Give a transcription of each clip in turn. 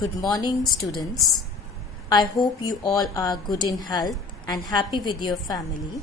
Good morning, students. I hope you all are good in health and happy with your family.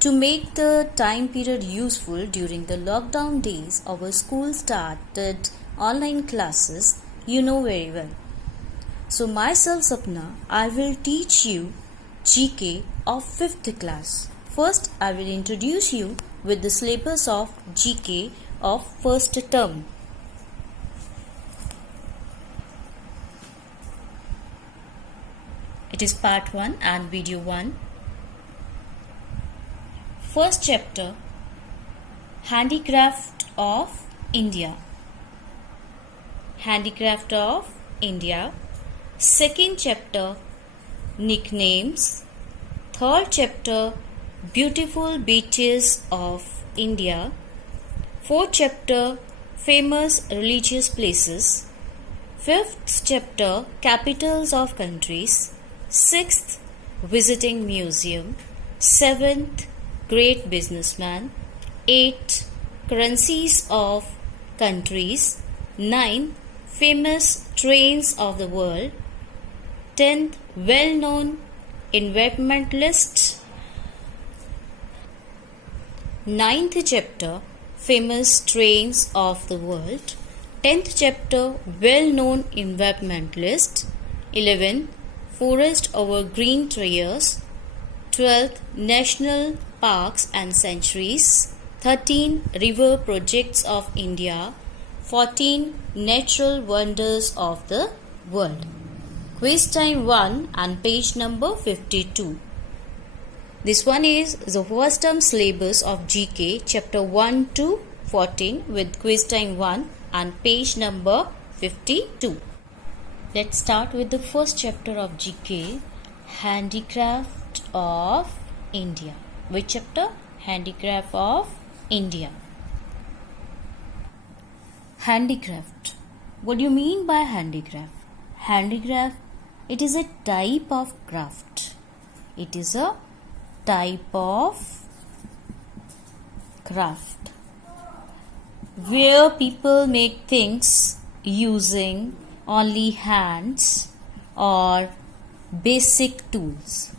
To make the time period useful during the lockdown days, our school started online classes, you know very well. So, myself, Sapna, I will teach you GK of 5th class. First, I will introduce you with the syllabus of GK of first term. It is part 1 and video 1. First chapter, Handicraft of India. Handicraft of India. Second chapter, Nicknames. Third chapter, Beautiful Beaches of India. Fourth chapter, Famous Religious Places. Fifth chapter, Capitals of Countries. Sixth, Visiting Museum. Seventh, Great Businessman. Eighth, Currencies of Countries. Ninth, Famous Trains of the World. 10th, Well-known Environmentalists. Ninth chapter, Famous Trains of the World. 10th chapter, Well-known Environmentalists. 11th, Forest over Green Trails. 12th, National Parks and Sanctuaries. 13, River Projects of India. 14, Natural Wonders of the World. Quiz time 1 and page number 52. This one is the first term syllabus of GK chapter 1 to 14 with quiz time 1 and page number 52. Let's start with the first chapter of GK, Handicraft of India. Which chapter? Handicraft of India. Handicraft. What do you mean by handicraft? Handicraft, it is a type of craft. It is a type of craft where people make things using only hands or basic tools.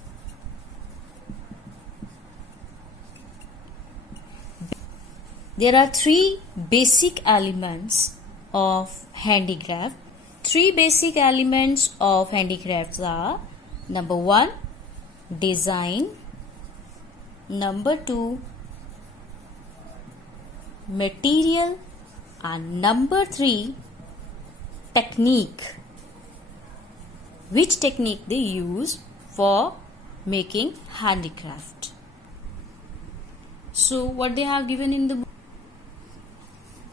There are three basic elements of handicraft. Three basic elements of handicrafts are: number 1, design; number 2, material; and number 3, technique. Which technique they use for making handicraft? So what they have given in the book?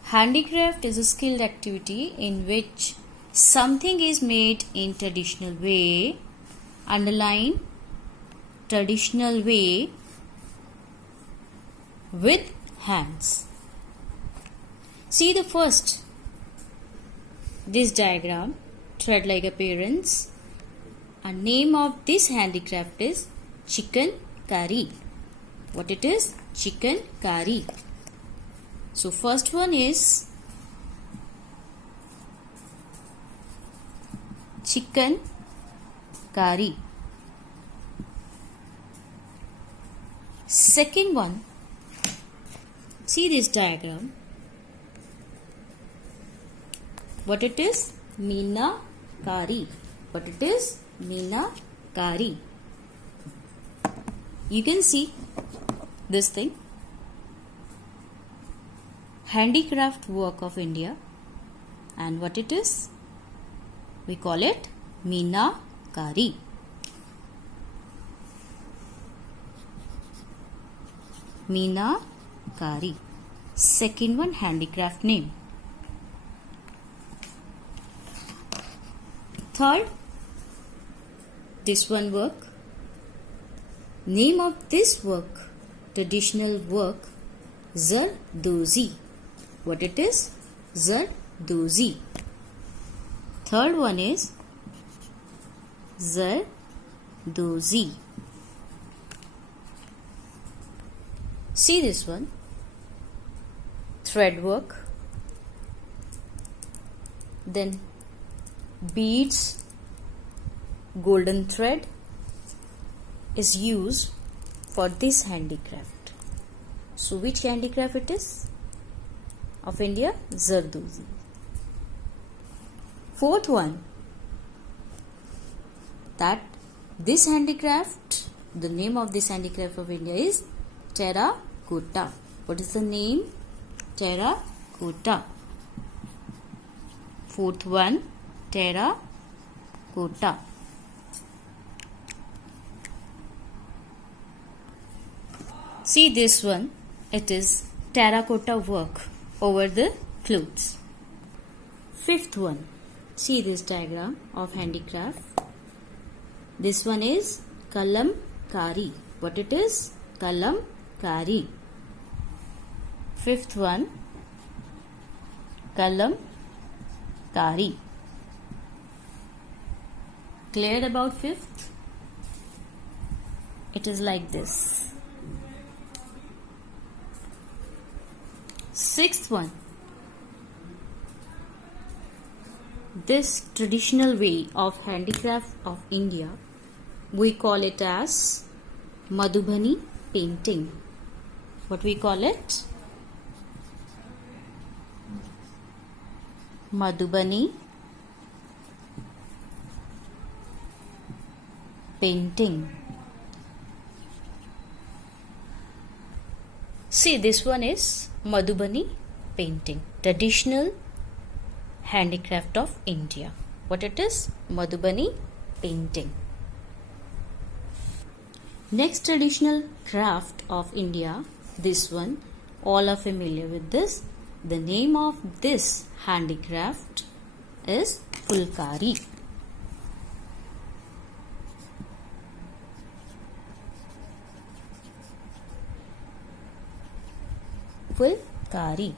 Handicraft is a skilled activity in which something is made in traditional way. Underline traditional way with hands. See the first, this diagram, thread-like appearance, and name of this handicraft is chicken curry. What it is? Chicken curry. So first one is chicken curry. Second one, see this diagram. What it is? Meena Kari. What it is? Meena Kari. You can see this thing. Handicraft work of India. And what it is? We call it Meena Kari. Meena Kari. Second one, handicraft name. Third, this one work. Name of this work, traditional work, Zardozi. What it is? Zardozi. Third one is Zardozi. See this one, thread work, then beads, golden thread is used for this handicraft. So which handicraft it is? Of India? Zardozi. Fourth one, that this handicraft, the name of this handicraft of India is terracotta. What is the name? Terracotta. Fourth one, terracotta. See this one, it is terracotta work over the clothes. Fifth one, see this diagram of handicraft. This one is kalamkari. What it is? Kalamkari. Fifth one, kalamkari. Clear about fifth? It is like this. Sixth one, this traditional way of handicraft of India, we call it as Madhubani painting. What we call it? Madhubani painting. See, this one is Madhubani painting, traditional handicraft of India. What it is? Madhubani painting. Next traditional craft of India, this one, all are familiar with this. The name of this handicraft is Fulkari. Fulkari.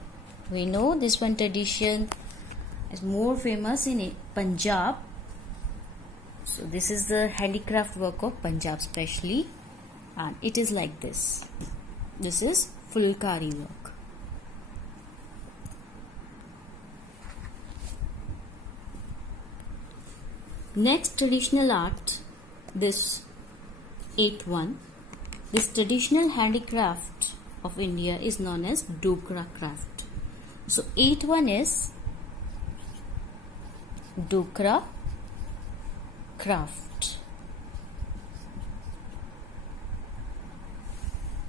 We know this one tradition is more famous in Punjab. So this is the handicraft work of Punjab specially, and it is like this. This is Fulkari work. Next traditional art, this eighth one. This traditional handicraft of India is known as Dokra craft. So eighth one is Dokra craft.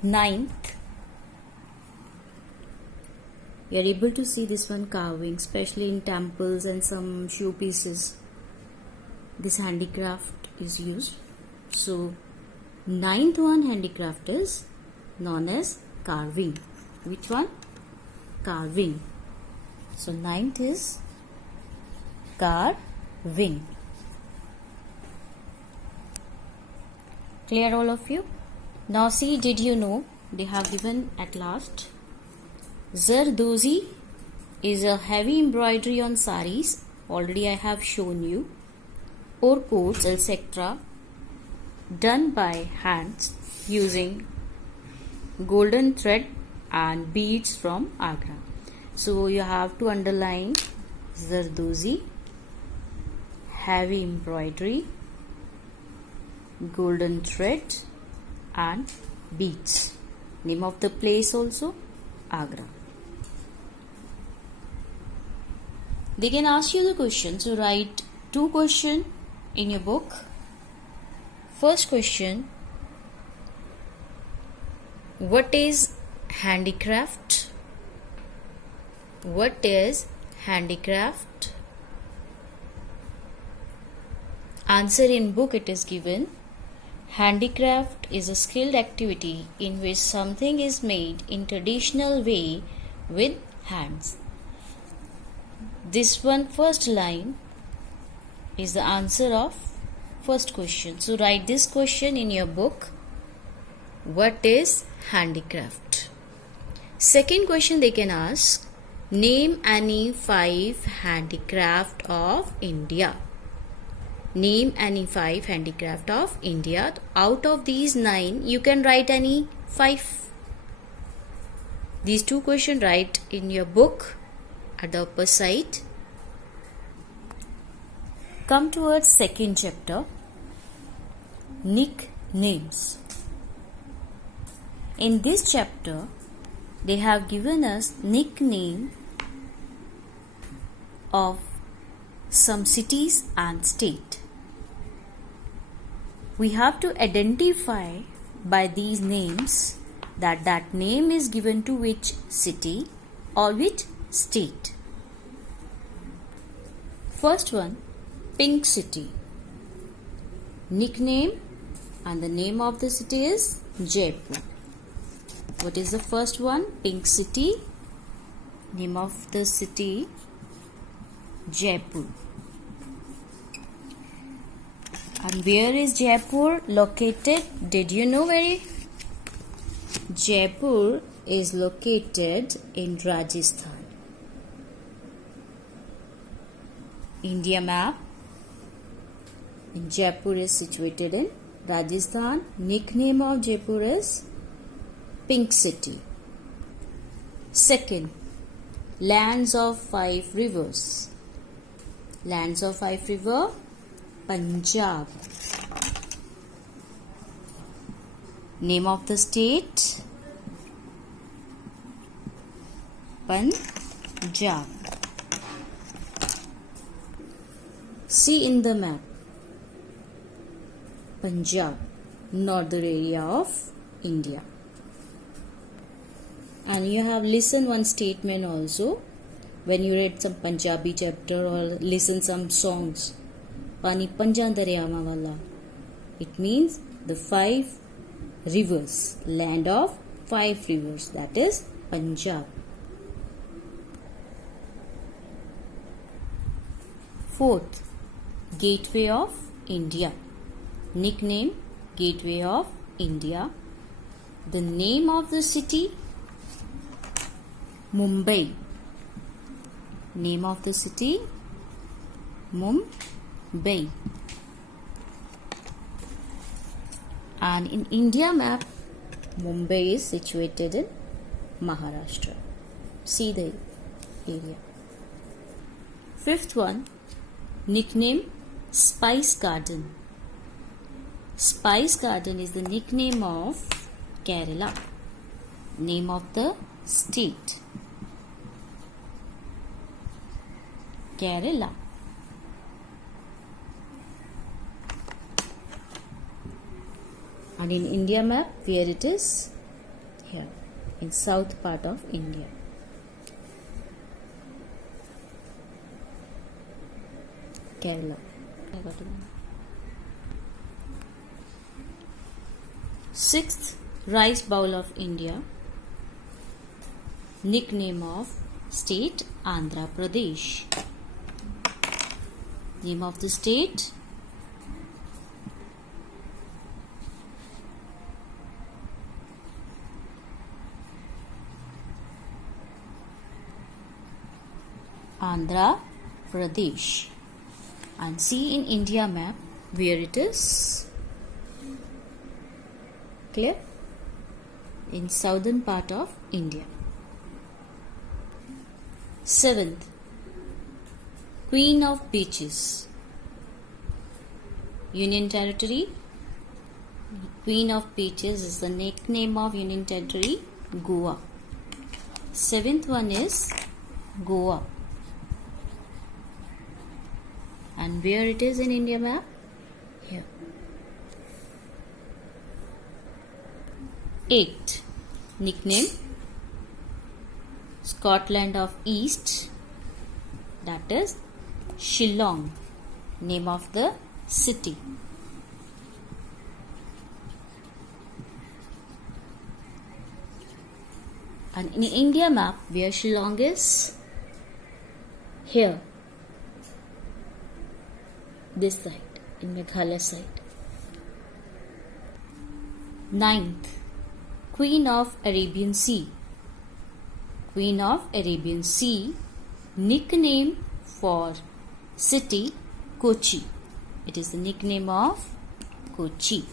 Ninth, you are able to see this one carving, especially in temples and some showpieces. This handicraft is used. So ninth one handicraft is known as carving. Which one? Carving. So ninth is carving. Clear all of you? Now see, did you know they have given at last Zardozi is a heavy embroidery on saris. Already I have shown you. Or coats, etc. done by hands using golden thread and beads from Agra. So you have to underline Zardozi, heavy embroidery, golden thread and beads. Name of the place also Agra. They can ask you the question. So write 2 questions in your book. First question, what is handicraft? What is handicraft? Answer in book it is given. Handicraft is a skilled activity in which something is made in traditional way with hands. This one first line is the answer of first question. So write this question in your book. What is handicraft? Second question they can ask, name any 5 handicraft of India. Name any 5 handicraft of India. Out of these 9, you can write any 5. These 2 questions write in your book at the upper side. Come towards second chapter, nicknames. In this chapter, they have given us nickname of some cities and state. We have to identify by these names that name is given to which city or which state. First one, Pink City. Nickname and the name of the city is Jaipur. What is the first one? Pink City. Name of the city Jaipur. And where is Jaipur located? Did you know where? Jaipur is located in Rajasthan. India map. Jaipur is situated in Rajasthan. Nickname of Jaipur is Pink City. Second, Lands of Five Rivers. Lands of Five Rivers, Punjab. Name of the state, Punjab. See in the map, Punjab, northern area of India. And you have listened one statement also when you read some Punjabi chapter or listen some songs. Pani Panja Daryama Wala. It means the five rivers, land of five rivers, that is Punjab. Fourth, Gateway of India. Nickname, Gateway of India. The name of the city, Mumbai. Name of the city, Mumbai. And in India map, Mumbai is situated in Maharashtra. See the area. Fifth one, nickname, Spice Garden. Spice Garden is the nickname of Kerala. Name of the state, Kerala. And in India map, where it is? Here, in south part of India. Kerala. I got it. Sixth, Rice Bowl of India. Nickname of state, Andhra Pradesh. Name of the state, Andhra Pradesh. And see in India map where it is. Clear? In southern part of India. Seventh, Queen of Beaches. Union Territory. Queen of Beaches is the nickname of Union Territory, Goa. Seventh one is Goa. And where it is in India map? Here. 8. Nickname, Scotland of East, that is Shillong. Name of the city. And in India map, where Shillong is? Here. This side, in Meghalaya side. 9th, Queen of Arabian Sea. Queen of Arabian Sea, nickname for city, Kochi. It is the nickname of Kochi.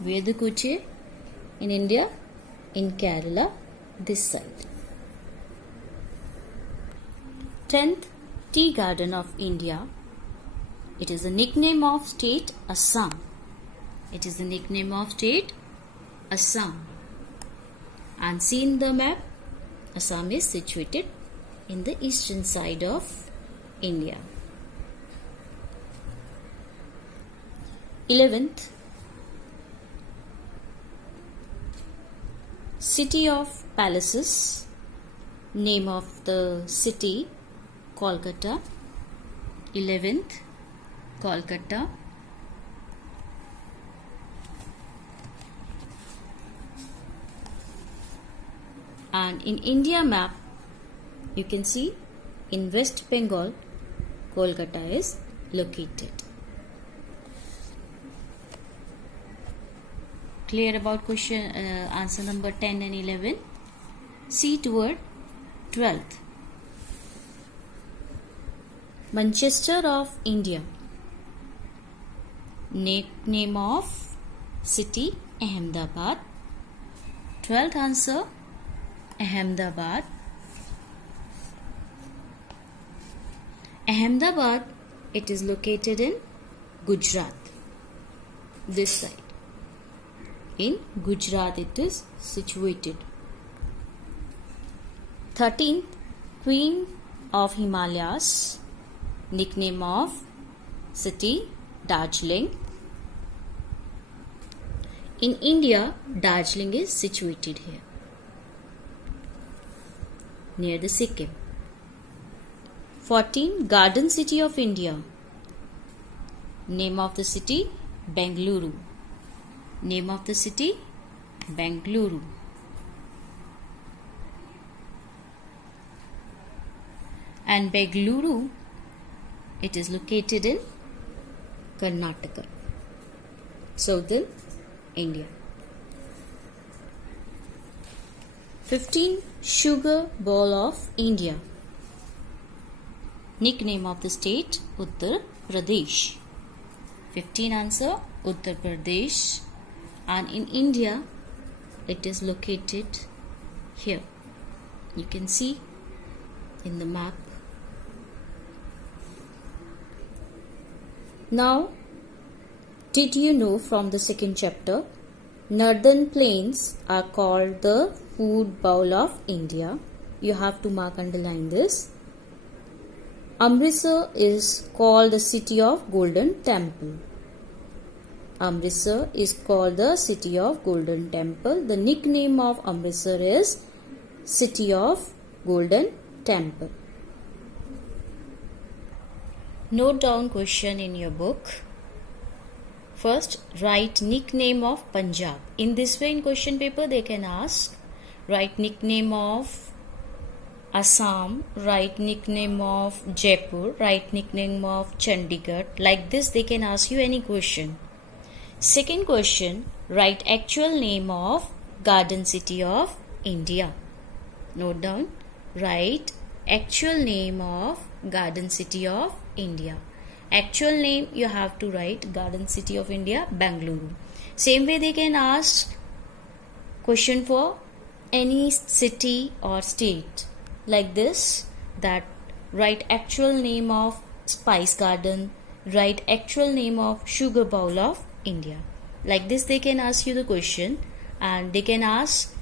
Where the Kochi? In India, in Kerala, this side. 10th Tea Garden of India. It is the nickname of state Assam. It is the nickname of state Assam. And see in the map, Assam is situated in the eastern side of India. 11th, City of Palaces. Name of the city, Kolkata. 11th, Kolkata. And in India map, you can see in West Bengal, Kolkata is located. Clear about question answer number 10 and 11. See toward 12th. Manchester of India. Name of city, Ahmedabad. 12th answer, Ahmedabad. Ahmedabad, it is located in Gujarat. This side. In Gujarat it is situated. 13th, Queen of Himalayas. Nickname of city, Darjeeling. In India, Darjeeling is situated here, near the Sikkim. 14, Garden City of India. Name of the city, Bengaluru. Name of the city, Bengaluru. And Bengaluru, it is located in Karnataka, southern India. 15, Sugar Bowl of India. Nickname of the state, Uttar Pradesh. 15 answer, Uttar Pradesh. And in India, it is located here. You can see in the map. Now, did you know from the second chapter, Northern Plains are called the food bowl of India. You have to mark, underline this. Amritsar is called the city of Golden Temple. Amritsar is called the city of Golden Temple. The nickname of Amritsar is City of Golden Temple. Note down question in your book. First, write nickname of Punjab. In this way, in question paper, they can ask, write nickname of Assam, write nickname of Jaipur, write nickname of Chandigarh. Like this, they can ask you any question. Second question, write actual name of Garden City of India. Note down, write actual name of Garden City of India. Actual name you have to write Garden City of India, Bengaluru. Same way they can ask question for any city or state. Like this, that write actual name of Spice Garden, write actual name of Sugar Bowl of India. Like this they can ask you the question, and they can ask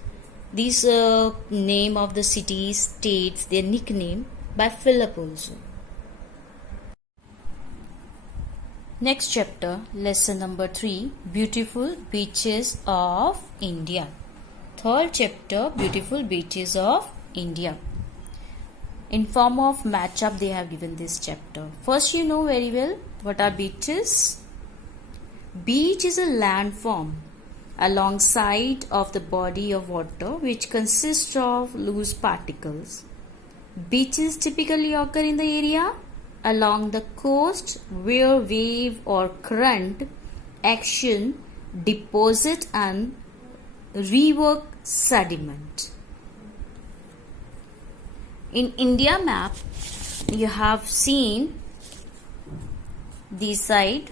these name of the cities, states, their nickname by fill up also. Next chapter, lesson number 3, Beautiful Beaches of India. Third chapter, Beautiful Beaches of India. In form of matchup, they have given this chapter. First, you know very well what are beaches. Beach is a landform alongside of the body of water which consists of loose particles. Beaches typically occur in the area along the coast where wave or current action deposit and rework sediment. In India map, you have seen this side,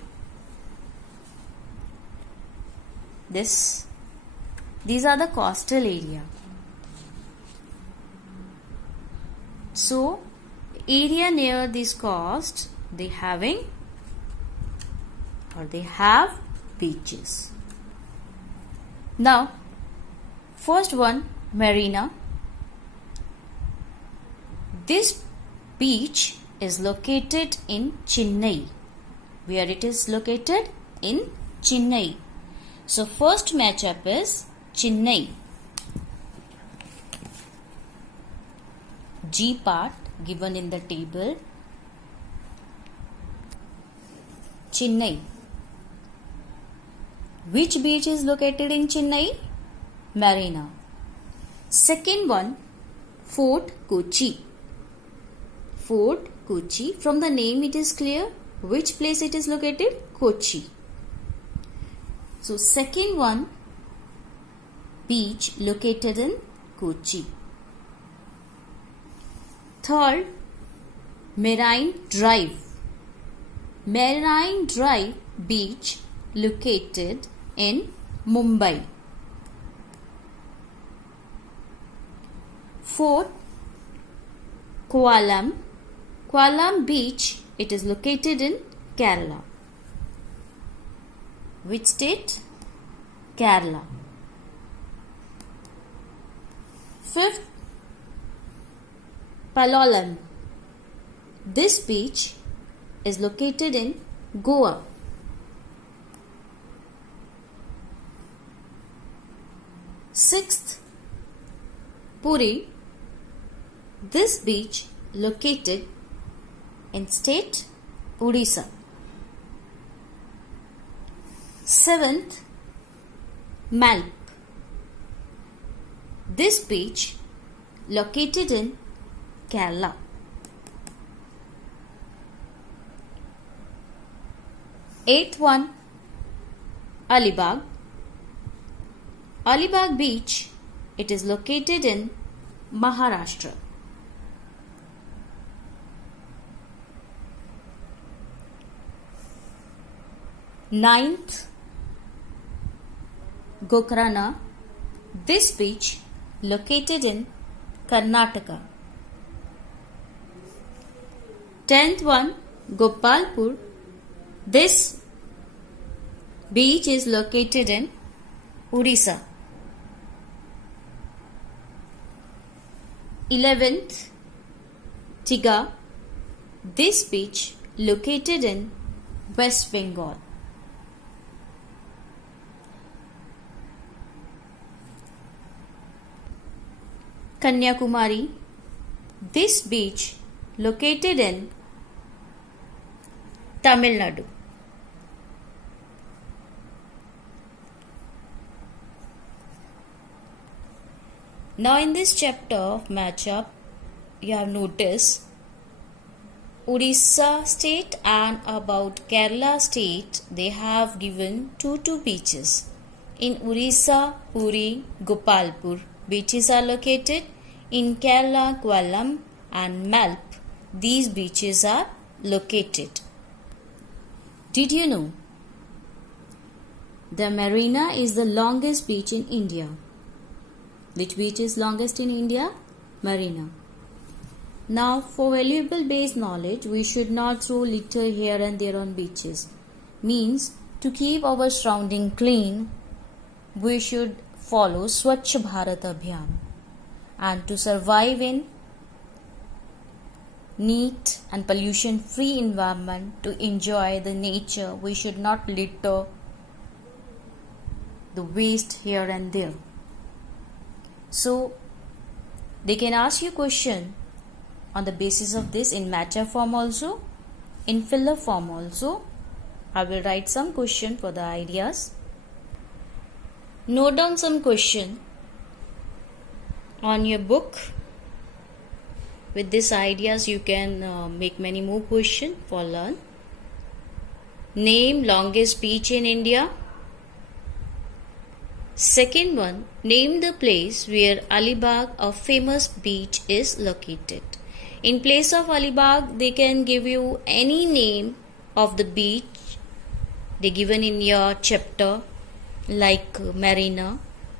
these are the coastal area. So area near this coast, they have beaches. Now, first one, Marina. This beach is located in Chennai. Where it is located? In Chennai. So first matchup is Chennai. G part given in the table. Chennai. Which beach is located in Chennai? Marina. Second one, Fort Kochi. Fort Kochi. From the name it is clear which place it is located? Kochi. So second one, beach located in Kochi. Third, Marine Drive. Marine Drive beach located in Mumbai. Fourth, Kovalam. Kovalam beach, it is located in Kerala. Which state? Kerala. Fifth, Palolem. This beach is located in Goa. Sixth, Puri. This beach located in state Odisha. Seventh, Malp. This beach located in Kerala. Eighth one, Alibag. Alibag beach, it is located in Maharashtra. Ninth, Gokrana. This beach located in Karnataka. 10th one, Gopalpur. This beach is located in Odisha. 11th, Tiga. This beach located in West Bengal. Kanyakumari. This beach located in Tamil Nadu. Now in this chapter of matchup, you have noticed Odisha state and about Kerala state, they have given two beaches. In Odisha, Puri, Gopalpur beaches are located. In Kerala, Kovalam and Malp, these beaches are located. Did you know? The Marina is the longest beach in India. Which beach is longest in India? Marina. Now, for valuable base knowledge, we should not throw litter here and there on beaches. Means, to keep our surrounding clean, we should follow Swachh Bharat Abhiyan. And to survive in neat and pollution-free environment, to enjoy the nature, we should not litter the waste here and there. So, they can ask you question on the basis of this in matchup form also, in filler form also. I will write some question for the ideas. Note down some question on your book. With these ideas, you can make many more questions for learn. Name longest beach in India. Second one, name the place where Alibag, a famous beach, is located. In place of Alibag, they can give you any name of the beach they given in your chapter, like Marina,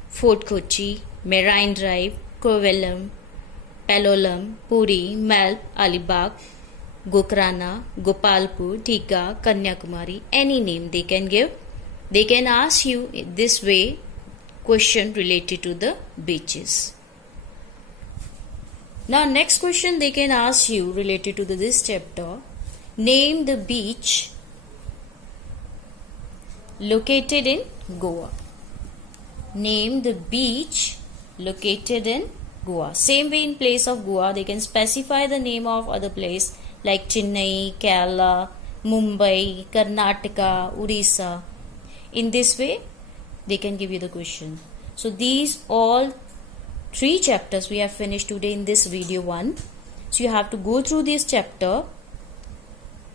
Fort Kochi, Marine Drive, Kovalam, Palolem, Puri, Malp, Alibag, Gokrana, Gopalpur, Tika, Kanyakumari, any name they can give. They can ask you this way question related to the beaches. Now next question they can ask you related to this chapter. Name the beach located in Goa. Name the beach located in Goa. Same way in place of Goa, they can specify the name of other place like Chennai, Kerala, Mumbai, Karnataka, Orissa. In this way, they can give you the question. So these all 3 chapters we have finished today in this video 1. So you have to go through this chapter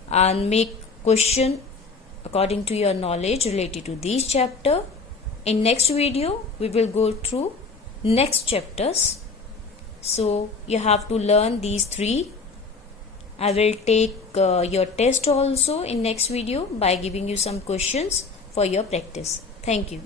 and make question according to your knowledge related to this chapter. In next video, we will go through next chapters. So you have to learn these 3. I will take your test also in next video by giving you some questions for your practice. Thank you.